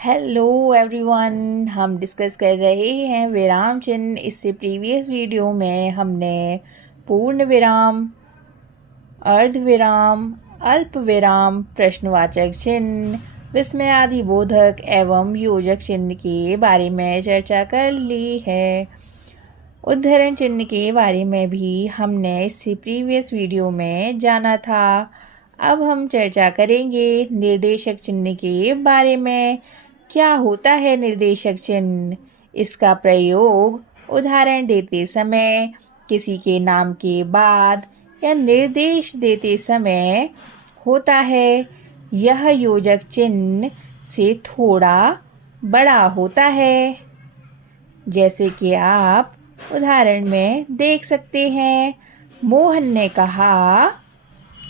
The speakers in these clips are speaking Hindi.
हेलो एवरीवन, हम डिस्कस कर रहे हैं विराम चिन्ह। इससे प्रीवियस वीडियो में हमने पूर्ण विराम, अर्ध विराम, अल्प विराम, प्रश्नवाचक चिन्ह, विस्मयादि बोधक एवं योजक चिन्ह के बारे में चर्चा कर ली है। उद्धरण चिन्ह के बारे में भी हमने इससे प्रीवियस वीडियो में जाना था। अब हम चर्चा करेंगे निर्देशक चिन्ह के बारे में। क्या होता है निर्देशक चिन्ह? इसका प्रयोग उदाहरण देते समय, किसी के नाम के बाद या निर्देश देते समय होता है। यह योजक चिन्ह से थोड़ा बड़ा होता है, जैसे कि आप उदाहरण में देख सकते हैं। मोहन ने कहा,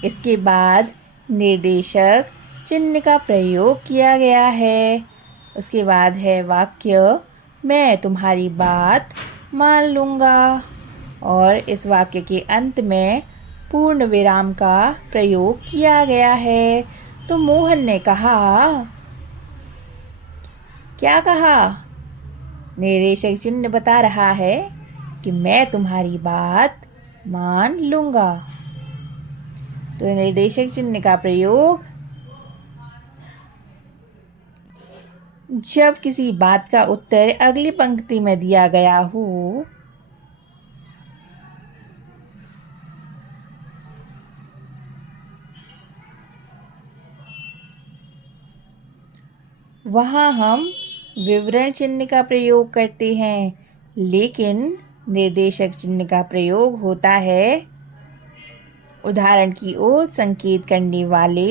इसके बाद निर्देशक चिन्ह का प्रयोग किया गया है। उसके बाद है वाक्य, मैं तुम्हारी बात मान लूँगा। और इस वाक्य के अंत में पूर्ण विराम का प्रयोग किया गया है। तो मोहन ने कहा, क्या कहा? निर्देशक चिन्ह बता रहा है कि मैं तुम्हारी बात मान लूँगा। तो निर्देशक चिन्ह का प्रयोग जब किसी बात का उत्तर अगली पंक्ति में दिया गया हो, वहाँ हम विवरण चिन्ह का प्रयोग करते हैं, लेकिन निर्देशक चिन्ह का प्रयोग होता है उदाहरण की ओर संकेत करने वाले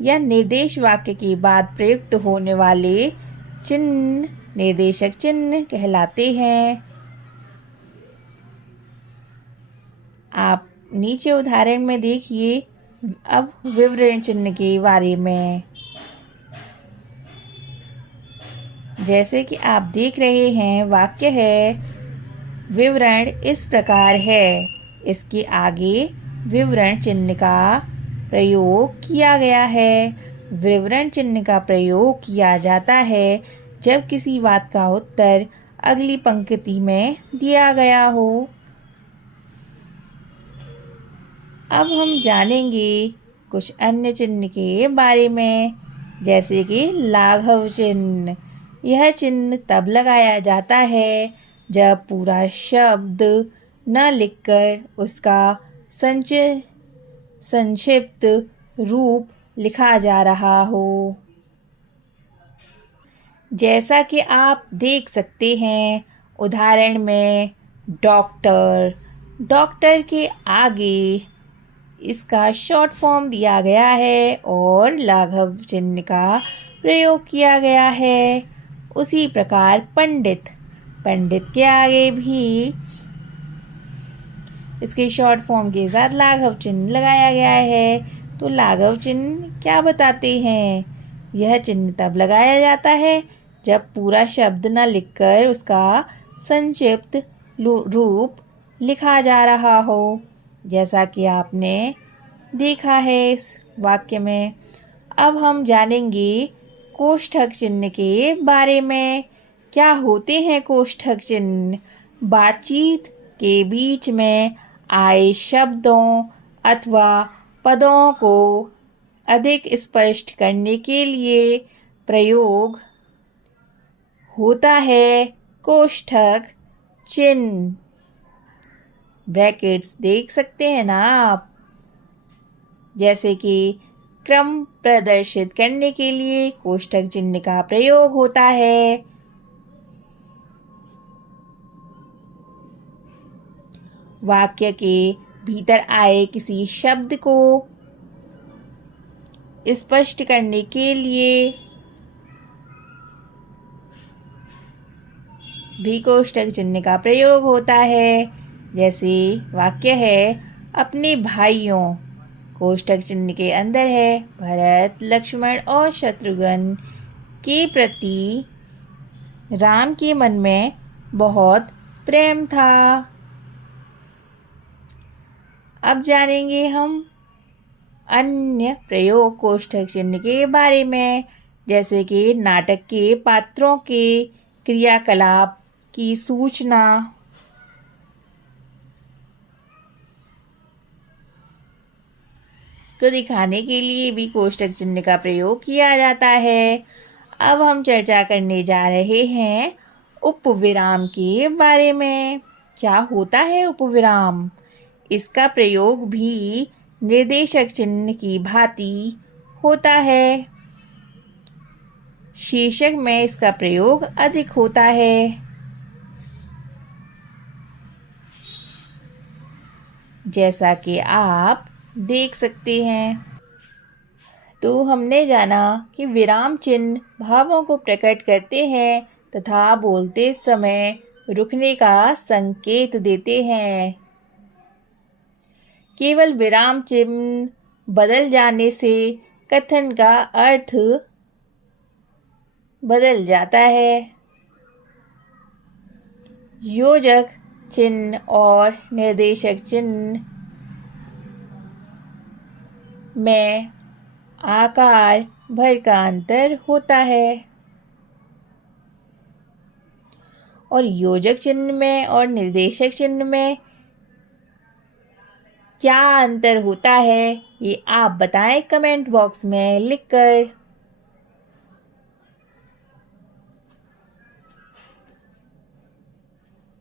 या निर्देश वाक्य के बाद प्रयुक्त होने वाले चिन्ह निर्देशक चिन्ह कहलाते हैं। आप नीचे उदाहरण में देखिए अब विवरण चिन्ह के बारे में। जैसे कि आप देख रहे हैं, वाक्य है, विवरण इस प्रकार है। इसके आगे विवरण चिन्ह का प्रयोग किया गया है। विवरण चिन्ह का प्रयोग किया जाता है जब किसी बात का उत्तर अगली पंक्ति में दिया गया हो। अब हम जानेंगे कुछ अन्य चिन्ह के बारे में, जैसे कि लाघव चिन्ह। यह चिन्ह तब लगाया जाता है जब पूरा शब्द न लिखकर उसका संक्षिप्त रूप लिखा जा रहा हो। जैसा कि आप देख सकते हैं उदाहरण में, डॉक्टर। डॉक्टर के आगे इसका शॉर्ट फॉर्म दिया गया है और लाघव चिन्ह का प्रयोग किया गया है। उसी प्रकार पंडित। पंडित के आगे भी इसके शॉर्ट फॉर्म के साथ लाघव चिन्ह लगाया गया है। तो लाघव चिन्ह क्या बताते हैं? यह चिन्ह तब लगाया जाता है जब पूरा शब्द न लिखकर उसका संक्षिप्त रूप लिखा जा रहा हो, जैसा कि आपने देखा है इस वाक्य में। अब हम जानेंगे कोष्ठक चिन्ह के बारे में। क्या होते हैं कोष्ठक चिन्ह? बातचीत के बीच में आए शब्दों अथवा पदों को अधिक स्पष्ट करने के लिए प्रयोग होता है कोष्ठक चिन्ह। ब्रैकेट्स देख सकते हैं ना आप, जैसे कि क्रम प्रदर्शित करने के लिए कोष्ठक चिन्ह का प्रयोग होता है। वाक्य के भीतर आए किसी शब्द को स्पष्ट करने के लिए भी कोष्ठक चिन्ह का प्रयोग होता है। जैसे वाक्य है, अपने भाइयों। कोष्ठक चिन्ह के अंदर है, भरत, लक्ष्मण और शत्रुघ्न के प्रति राम के मन में बहुत प्रेम था। अब जानेंगे हम अन्य प्रयोग कोष्ठक चिन्ह के बारे में, जैसे कि नाटक के पात्रों के क्रियाकलाप की सूचना को दिखाने के लिए भी कोष्ठक चिन्ह का प्रयोग किया जाता है। अब हम चर्चा करने जा रहे हैं उपविराम के बारे में। क्या होता है उपविराम? इसका प्रयोग भी निर्देशक चिन्ह की भांति होता है। शीर्षक में इसका प्रयोग अधिक होता है। जैसा कि आप देख सकते हैं। तो हमने जाना कि विराम चिन्ह भावों को प्रकट करते हैं तथा बोलते समय रुकने का संकेत देते हैं। केवल विराम चिन्ह बदल जाने से कथन का अर्थ बदल जाता है। योजक चिन्ह और निर्देशक चिन्ह में आकार भर का अंतर होता है और योजक चिन्ह में और निर्देशक चिन्ह में क्या अंतर होता है ये आप बताएं कमेंट बॉक्स में लिखकर।